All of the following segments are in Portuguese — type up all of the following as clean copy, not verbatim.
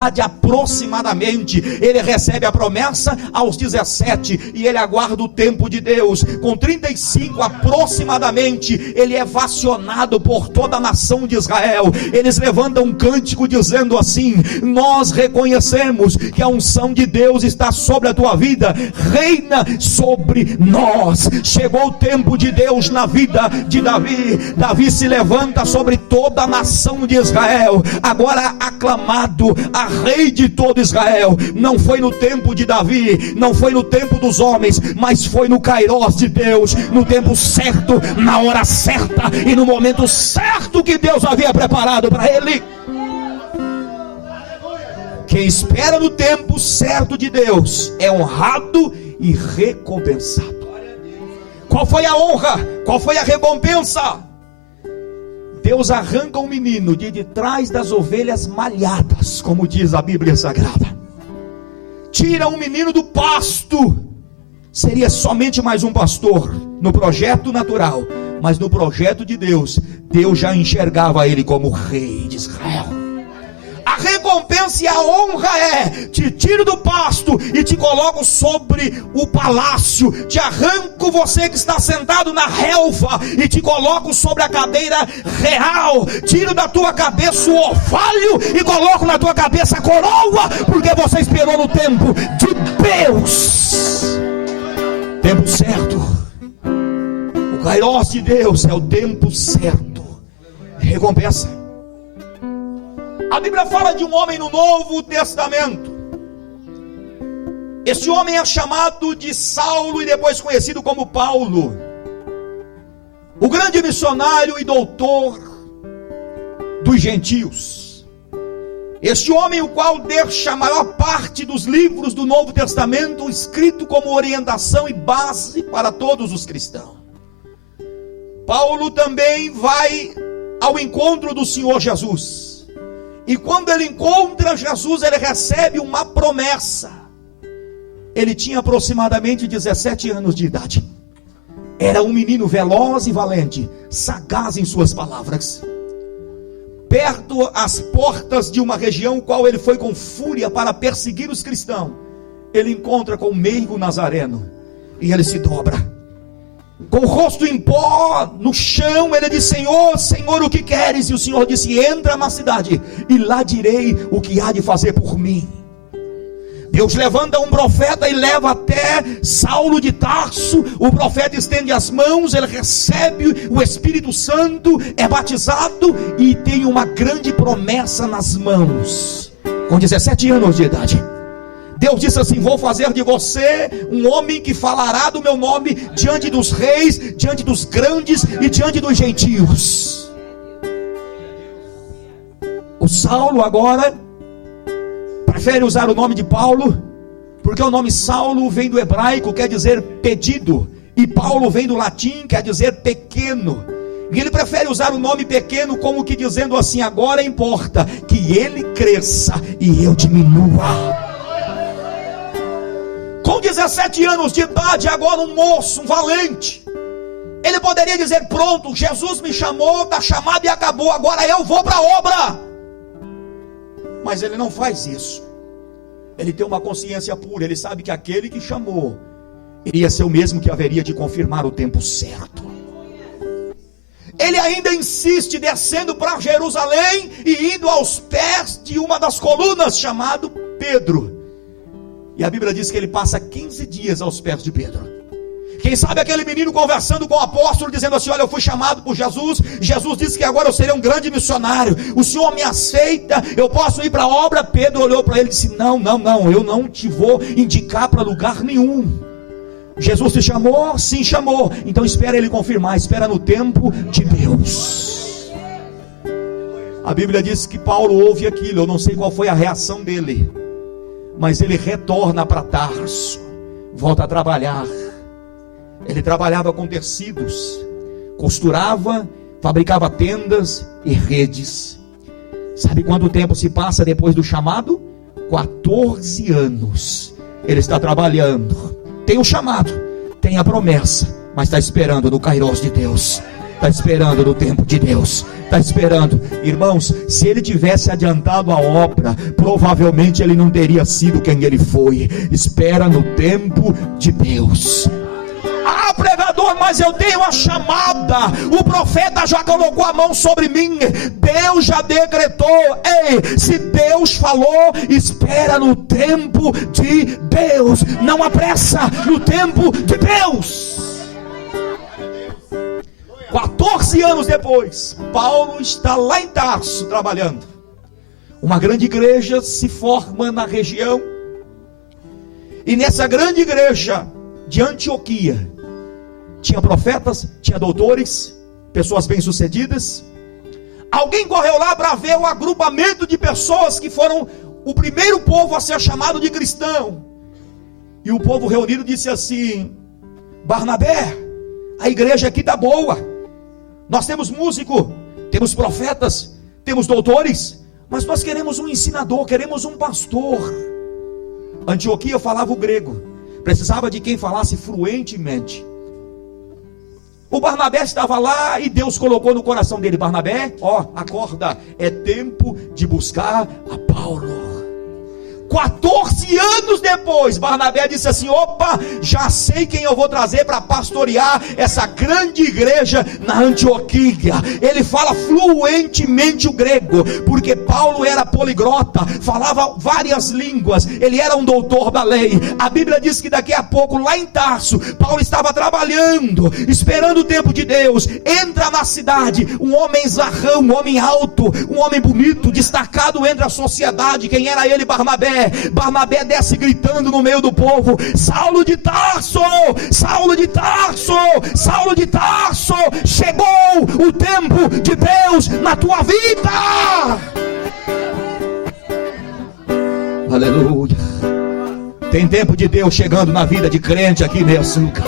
aproximadamente. Ele recebe a promessa aos 17 e ele aguarda o tempo de Deus. Com 35 aproximadamente, ele é vacionado por toda a nação de Israel. Eles levantam um cântico dizendo assim: nós reconhecemos que a unção de Deus está sobre a tua vida, reina sobre nós. Chegou o tempo de Deus na vida de Davi. Davi se levanta sobre toda a nação de Israel, agora aclamado a rei de todo Israel. Não foi no tempo de Davi, não foi no tempo dos homens, mas foi no Kairos de Deus, no tempo certo, na hora certa e no momento certo que Deus havia preparado para ele. Quem espera no tempo certo de Deus é honrado e recompensado. Qual foi a honra? Qual foi a recompensa? Deus arranca um menino de trás das ovelhas malhadas, como diz a Bíblia Sagrada. Tira um menino do pasto. Seria somente mais um pastor no projeto natural, mas no projeto de Deus, Deus já enxergava ele como rei de Israel. A recompensa e a honra é: te tiro do pasto e te coloco sobre o palácio, te arranco você que está sentado na relva e te coloco sobre a cadeira real, tiro da tua cabeça o orvalho e coloco na tua cabeça a coroa, porque você esperou no tempo de Deus. Tempo certo. O Kairos de Deus é o tempo certo. Recompensa. A Bíblia fala de um homem no Novo Testamento. Este homem é chamado de Saulo e depois conhecido como Paulo, o grande missionário e doutor dos gentios. Este homem, o qual deixa a maior parte dos livros do Novo Testamento escrito como orientação e base para todos os cristãos. Paulo também vai ao encontro do Senhor Jesus. E quando ele encontra Jesus, ele recebe uma promessa. Ele tinha aproximadamente 17 anos de idade. Era um menino veloz e valente, sagaz em suas palavras. Perto às portas de uma região qual ele foi com fúria para perseguir os cristãos, ele encontra com o meigo Nazareno e ele se dobra. Com o rosto em pó no chão, ele diz: Senhor, Senhor, o que queres? E o Senhor disse: entra na cidade e lá direi o que há de fazer por mim. Deus levanta um profeta e leva até Saulo de Tarso. O profeta estende as mãos, ele recebe o Espírito Santo, é batizado e tem uma grande promessa nas mãos. Com 17 anos de idade, Deus disse assim: vou fazer de você um homem que falará do meu nome diante dos reis, diante dos grandes e diante dos gentios. O Saulo agora prefere usar o nome de Paulo, porque o nome Saulo vem do hebraico, quer dizer pedido, e Paulo vem do latim, quer dizer pequeno. E ele prefere usar o nome pequeno como que dizendo assim: agora importa que ele cresça e eu diminua. Com 17 anos de idade, agora um moço, um valente, ele poderia dizer: pronto, Jesus me chamou, está chamado e acabou, agora eu vou para a obra. Mas ele não faz isso. Ele tem uma consciência pura, ele sabe que aquele que chamou iria ser o mesmo que haveria de confirmar o tempo certo. Ele ainda insiste descendo para Jerusalém e indo aos pés de uma das colunas, chamado Pedro. E a Bíblia diz que ele passa 15 dias aos pés de Pedro. Quem sabe aquele menino conversando com o apóstolo, dizendo assim: olha, eu fui chamado por Jesus. Jesus disse que agora eu serei um grande missionário. O Senhor me aceita, eu posso ir para a obra? Pedro olhou para ele e disse: não, eu não te vou indicar para lugar nenhum. Jesus te chamou? Sim, chamou. Então espera ele confirmar, espera no tempo de Deus. A Bíblia diz que Paulo ouve aquilo. Eu não sei qual foi a reação dele, mas ele retorna para Tarso, volta a trabalhar. Ele trabalhava com tecidos, costurava, fabricava tendas e redes. Sabe quanto tempo se passa depois do chamado? 14 anos. Ele está trabalhando, tem o chamado, tem a promessa, mas está esperando no Kairos de Deus. Está esperando no tempo de Deus. Está esperando. Irmãos, se ele tivesse adiantado a obra, provavelmente ele não teria sido quem ele foi. Espera no tempo de Deus. Ah, pregador, mas eu tenho a chamada. O profeta já colocou a mão sobre mim. Deus já decretou. Ei, se Deus falou, espera no tempo de Deus. Não apressa, no tempo de Deus. 14 anos depois, Paulo está lá em Tarso trabalhando. Uma grande igreja se forma na região. E nessa grande igreja de Antioquia, tinha profetas, tinha doutores, pessoas bem-sucedidas. Alguém correu lá para ver o agrupamento de pessoas que foram o primeiro povo a ser chamado de cristão. E o povo reunido disse assim: Barnabé, a igreja aqui está boa. Nós temos músico, temos profetas, temos doutores, mas nós queremos um ensinador, queremos um pastor. Antioquia falava o grego, precisava de quem falasse fluentemente. O Barnabé estava lá e Deus colocou no coração dele: Barnabé, acorda, é tempo de buscar a Paulo. 14 anos depois, Barnabé disse assim: opa, já sei quem eu vou trazer para pastorear essa grande igreja na Antioquia. Ele fala fluentemente o grego, porque Paulo era poliglota, falava várias línguas, ele era um doutor da lei. A Bíblia diz que daqui a pouco, lá em Tarso, Paulo estava trabalhando, esperando o tempo de Deus. Entra na cidade um homem zarrão, um homem alto, um homem bonito, destacado entre a sociedade. Quem era ele? Barnabé. Barnabé desce gritando no meio do povo: Saulo de Tarso, Saulo de Tarso, Saulo de Tarso, chegou o tempo de Deus na tua vida. Aleluia. Tem tempo de Deus chegando na vida de crente aqui nesse lugar.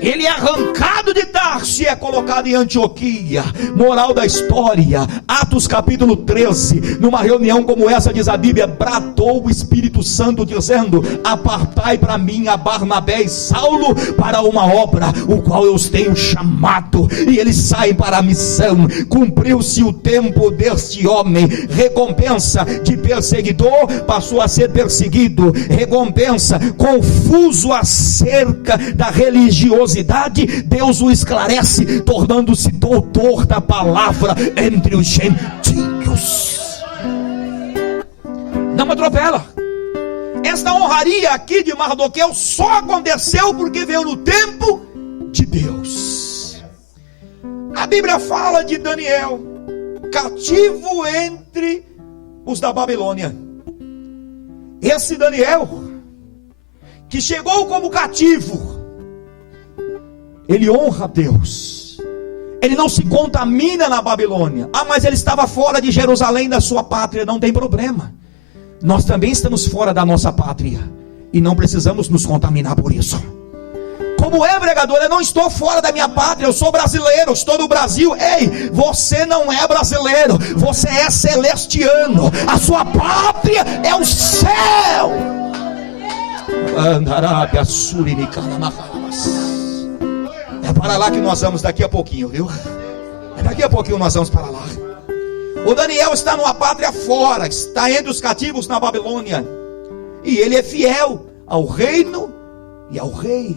Ele é arrancado de Tarso e é colocado em Antioquia. Moral da história, Atos capítulo 13. Numa reunião como essa, diz a Bíblia, bradou o Espírito Santo dizendo: apartai para mim a Barnabé e Saulo para uma obra, o qual eu os tenho chamado. E eles saem para a missão. Cumpriu-se o tempo deste homem. Recompensa de perseguidor passou a ser perseguido. Recompensa confuso acerca da religiosidade, Deus o esclarece, tornando-se doutor da palavra entre os gentios. Não atropela. Esta honraria aqui de Mardoqueu só aconteceu porque veio no tempo de Deus. A Bíblia fala de Daniel, cativo entre os da Babilônia. Esse Daniel, que chegou como cativo, ele honra a Deus. Ele não se contamina na Babilônia. Mas ele estava fora de Jerusalém, da sua pátria. Não tem problema. Nós também estamos fora da nossa pátria e não precisamos nos contaminar por isso. Como é, pregador? Eu não estou fora da minha pátria, eu sou brasileiro, estou no Brasil. Ei, você não é brasileiro, você é celestiano. A sua pátria é o céu. É para lá que nós vamos daqui a pouquinho, viu? Daqui a pouquinho nós vamos para lá. O Daniel está numa pátria fora, está entre os cativos na Babilônia. E ele é fiel ao reino e ao rei.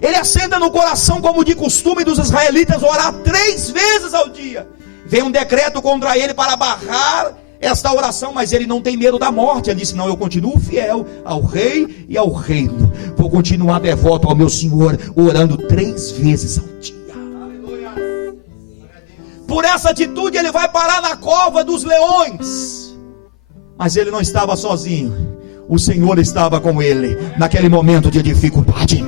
Ele assenta no coração, como de costume dos israelitas, orar 3 vezes ao dia. Vem um decreto contra ele para barrar esta oração, mas ele não tem medo da morte. Ele disse: não, eu continuo fiel ao rei e ao reino. Vou continuar devoto ao meu Senhor, orando 3 vezes ao dia. Por essa atitude ele vai parar na cova dos leões. Mas ele não estava sozinho. O Senhor estava com ele naquele momento de dificuldade.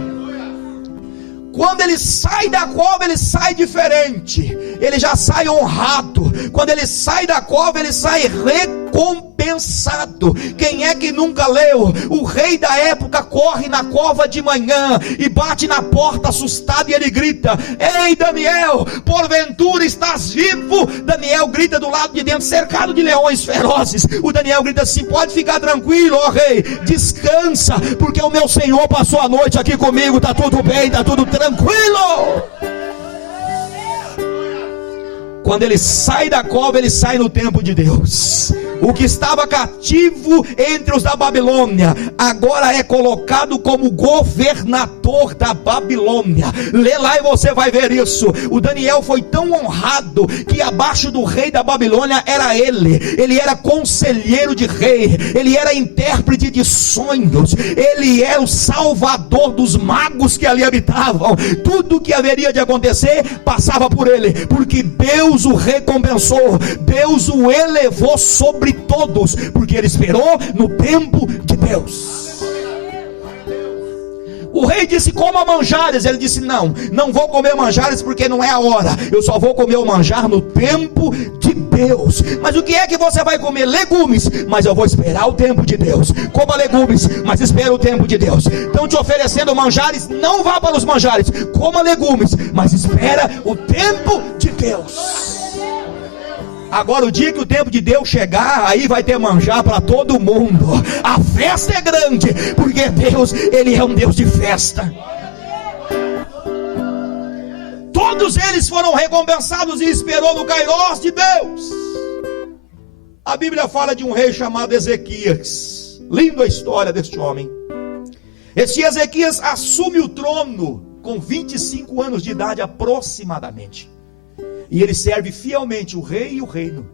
Quando ele sai da cova, ele sai diferente. Ele já sai honrado. Quando ele sai da cova, ele sai recompensado. Quem é que nunca leu? O rei da época corre na cova de manhã e bate na porta assustado, e ele grita: ei, Daniel, porventura estás vivo? Daniel grita do lado de dentro, cercado de leões ferozes. O Daniel grita assim: pode ficar tranquilo, ó rei, descansa, porque o meu Senhor passou a noite aqui comigo. Está tudo bem, está tudo tranquilo. Quando ele sai da cova, ele sai no tempo de Deus. O que estava cativo entre os da Babilônia, agora é colocado como governador da Babilônia. Lê lá e você vai ver isso. O Daniel foi tão honrado, que abaixo do rei da Babilônia era ele. Ele era conselheiro de rei, ele era intérprete de sonhos, ele era o salvador dos magos que ali habitavam. Tudo que haveria de acontecer, passava por ele, porque Deus o recompensou, Deus o elevou sobre todos, porque ele esperou no tempo de Deus. O rei disse: coma manjares. Ele disse: não vou comer manjares, porque não é a hora. Eu só vou comer o manjar no tempo de Deus. Mas o que é que você vai comer? Legumes. Mas eu vou esperar o tempo de Deus. Coma legumes, mas espera o tempo de Deus. Estão te oferecendo manjares, não vá para os manjares. Coma legumes, mas espera o tempo de Deus. Agora, o dia que o tempo de Deus chegar, aí vai ter manjar para todo mundo. A festa é grande, porque Deus, Ele é um Deus de festa. Todos eles foram recompensados e esperou no Kairos de Deus. A Bíblia fala de um rei chamado Ezequias. Linda a história deste homem. Esse Ezequias assume o trono com 25 anos de idade aproximadamente. E ele serve fielmente o rei e o reino.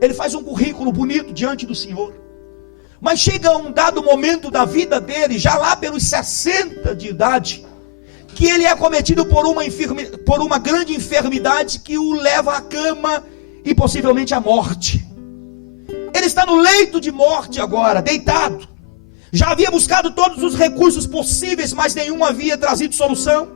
Ele faz um currículo bonito diante do Senhor. Mas chega um dado momento da vida dele, já lá pelos 60 de idade, que ele é acometido por uma grande enfermidade que o leva à cama e possivelmente à morte. Ele está no leito de morte agora, deitado. Já havia buscado todos os recursos possíveis, mas nenhum havia trazido solução.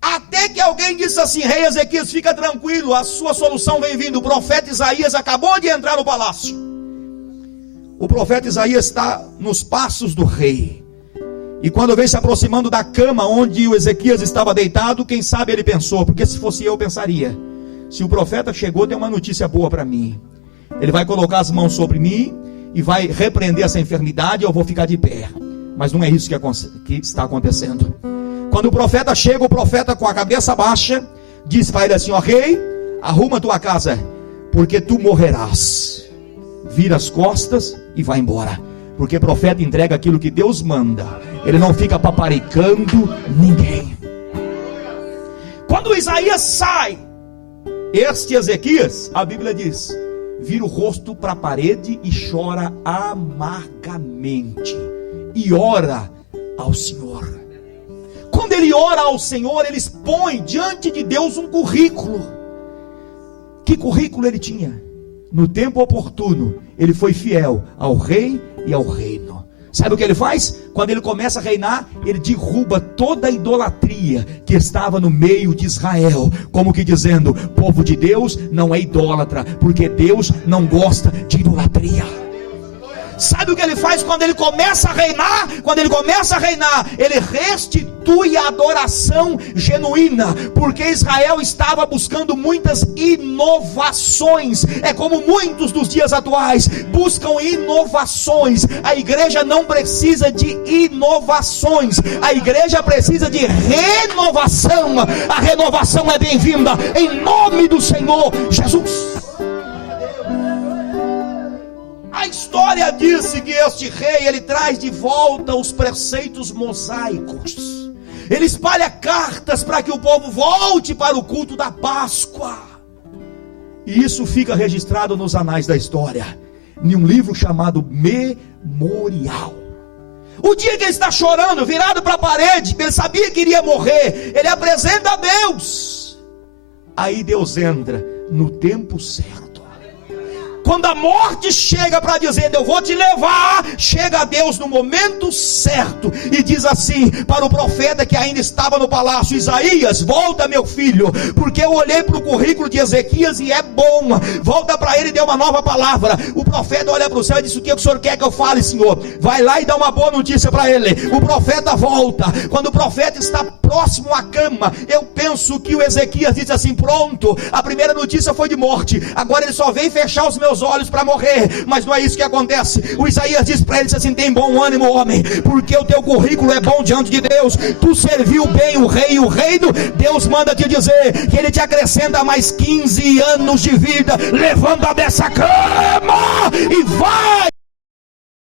Até que alguém disse assim: rei Ezequias, fica tranquilo, a sua solução vem vindo. O profeta Isaías acabou de entrar no palácio. O profeta Isaías está nos passos do rei. E quando vem se aproximando da cama onde o Ezequias estava deitado, quem sabe ele pensou, porque se fosse eu pensaria: se o profeta chegou, tem uma notícia boa para mim. Ele vai colocar as mãos sobre mim e vai repreender essa enfermidade, e eu vou ficar de pé. Mas não é isso que está acontecendo. Quando o profeta chega, o profeta com a cabeça baixa diz para ele assim: ó rei, arruma tua casa, porque tu morrerás. Vira as costas e vai embora. Porque profeta entrega aquilo que Deus manda. Ele não fica paparicando ninguém. Quando Isaías sai, este Ezequias, a Bíblia diz, vira o rosto para a parede e chora amargamente. E ora ao Senhor. Quando ele ora ao Senhor, ele expõe diante de Deus um currículo. Que currículo ele tinha? No tempo oportuno, ele foi fiel ao rei e ao reino. Sabe o que ele faz? Quando ele começa a reinar, ele derruba toda a idolatria que estava no meio de Israel, como que dizendo: povo de Deus não é idólatra, porque Deus não gosta de idolatria. Sabe o que ele faz quando ele começa a reinar? Quando ele começa a reinar, ele restitui a adoração genuína, porque Israel estava buscando muitas inovações. É como muitos dos dias atuais buscam inovações. A igreja não precisa de inovações, a igreja precisa de renovação. A renovação é bem-vinda em nome do Senhor Jesus. A história disse que este rei, ele traz de volta os preceitos mosaicos. Ele espalha cartas para que o povo volte para o culto da Páscoa. E isso fica registrado nos anais da história, em um livro chamado Memorial. O dia que ele está chorando, virado para a parede, ele sabia que iria morrer, ele apresenta a Deus. Aí Deus entra no tempo certo. Quando a morte chega para dizer: eu vou te levar, chega a Deus no momento certo e diz assim para o profeta que ainda estava no palácio: Isaías, volta meu filho, porque eu olhei para o currículo de Ezequias e é bom. Volta para ele e dê uma nova palavra. O profeta olha para o céu e diz: o que o senhor quer que eu fale, senhor? Vai lá e dá uma boa notícia para ele. O profeta volta. Quando o profeta está próximo à cama, eu penso que o Ezequias diz assim: pronto, a primeira notícia foi de morte, agora ele só vem fechar os meus seus olhos para morrer, mas não é isso que acontece. O Isaías diz para ele assim: tem bom ânimo, homem, porque o teu currículo é bom diante de Deus, tu serviu bem o rei e o reino. Deus manda te dizer que ele te acrescenta mais 15 anos de vida. Levanta dessa cama e vai